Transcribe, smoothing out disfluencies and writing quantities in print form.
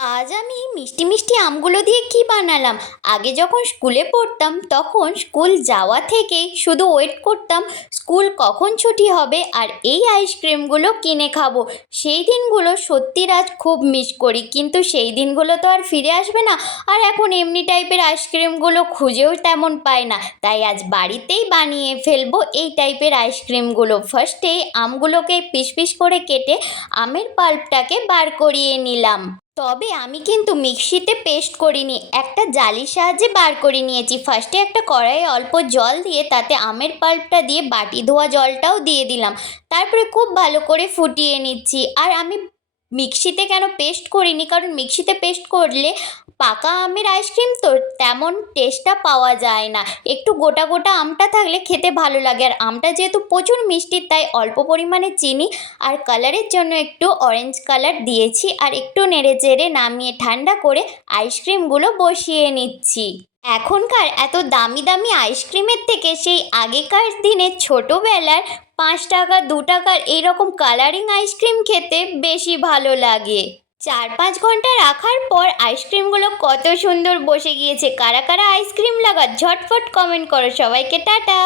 আজ আমি মিষ্টি মিষ্টি আমগুলো দিয়ে কি বানালাম। আগে যখন স্কুলে পড়তাম তখন স্কুল যাওয়া থেকেই শুধু ওয়েট করতাম স্কুল কখন ছুটি হবে আর এই আইসক্রিমগুলো কিনে খাবো। সেই দিনগুলো সত্যি আজ খুব মিস করি, কিন্তু সেই দিনগুলো তো আর ফিরে আসবে না। আর এখন এমনি টাইপের আইসক্রিমগুলো খুঁজেও তেমন পাই না, তাই আজ বাড়িতেই বানিয়ে ফেলবো এই টাইপের আইসক্রিমগুলো। ফার্স্টে আমগুলোকে পিস পিস করে কেটে আমের পাল্পটাকে বার করিয়ে নিলাম। তবে আমি কিন্তু মিক্সিতে পেস্ট করিনি, একটা জালির সাহায্যে বার করে নিয়েছি। ফার্স্টে একটা কড়াইয়ে অল্প জল দিয়ে তাতে আমের পাল্পটা দিয়ে বাটি ধোয়া জলটাও দিয়ে দিলাম, তারপরে খুব ভালো করে ফুটিয়ে নিচ্ছি। আর আমি মিক্সিতে কেন পেস্ট করিনি, কারণ মিক্সিতে পেস্ট করলে পাকা আমের আইসক্রিম তো তেমন টেস্টটা পাওয়া যায় না, একটু গোটা গোটা আমটা থাকলে খেতে ভালো লাগে। আর আমটা যেহেতু প্রচুর মিষ্টি তাই অল্প পরিমাণে চিনি আর কালারের জন্য একটু অরেঞ্জ কালার দিয়েছি। আর একটু নেড়ে চেড়ে নামিয়ে ঠান্ডা করে আইসক্রিমগুলো বসিয়ে নিচ্ছি। এখনকার এত দামি দামি আইসক্রিমের থেকে সেই আগেকার দিনে ছোটোবেলার 5 টাকা 2 টাকার এইরকম কালারিং আইসক্রিম খেতে বেশি ভালো লাগে। 4-5 ঘন্টা রাখার পর আইসক্রিমগুলো কত সুন্দর বসে গিয়েছে। কারা কারা আইসক্রিম লাগার ঝটফট কমেন্ট করো। সবাইকে টাটা।